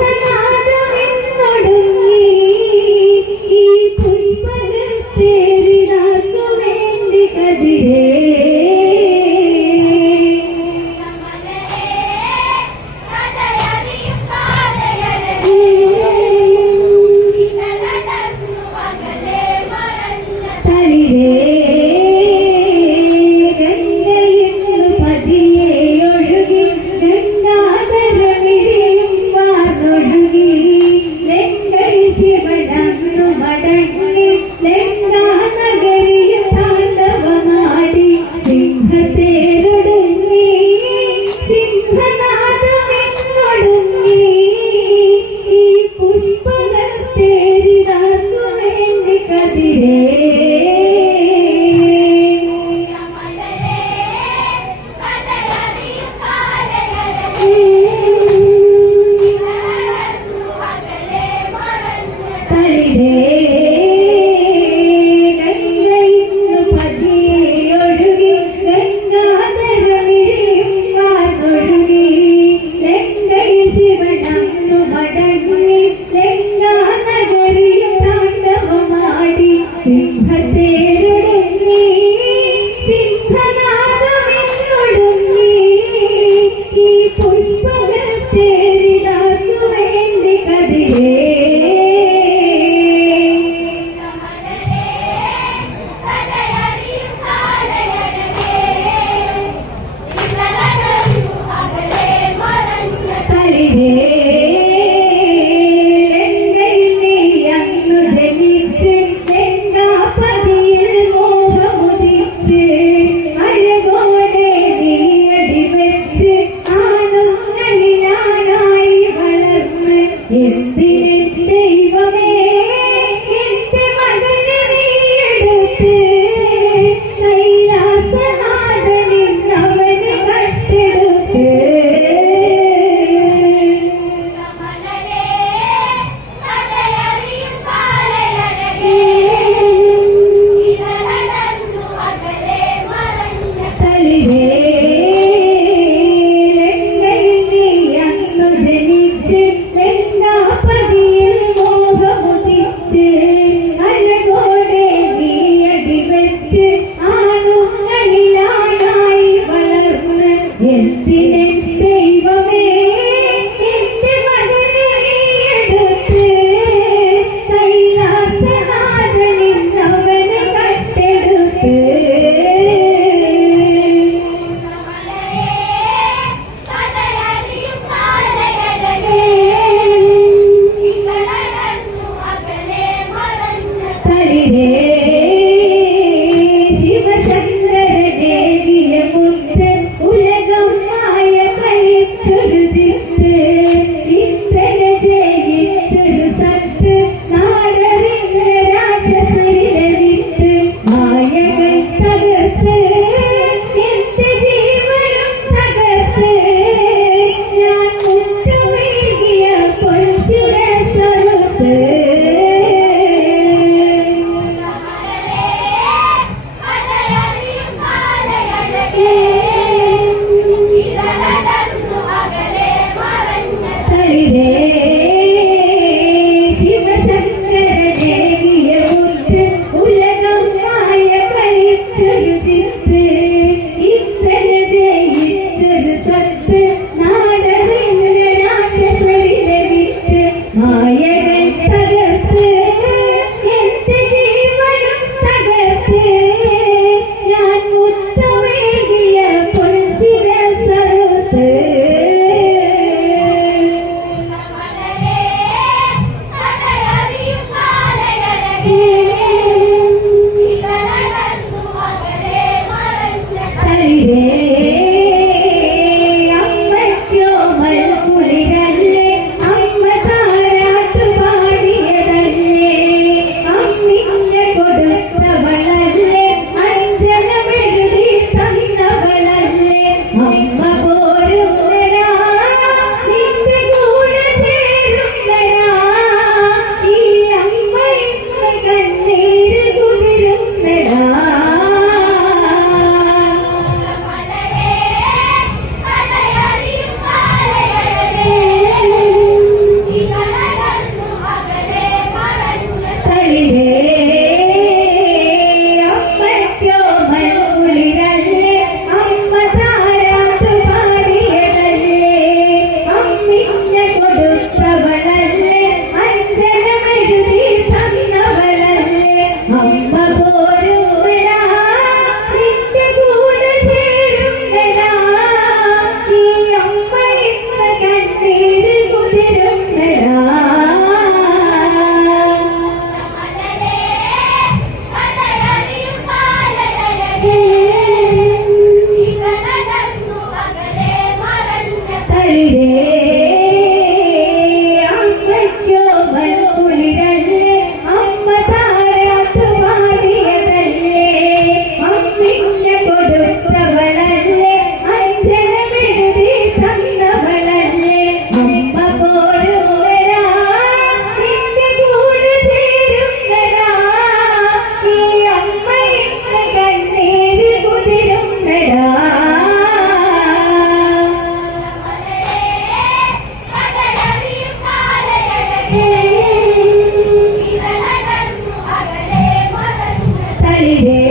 Hey, പകരത്തേ Hey, hey. baby.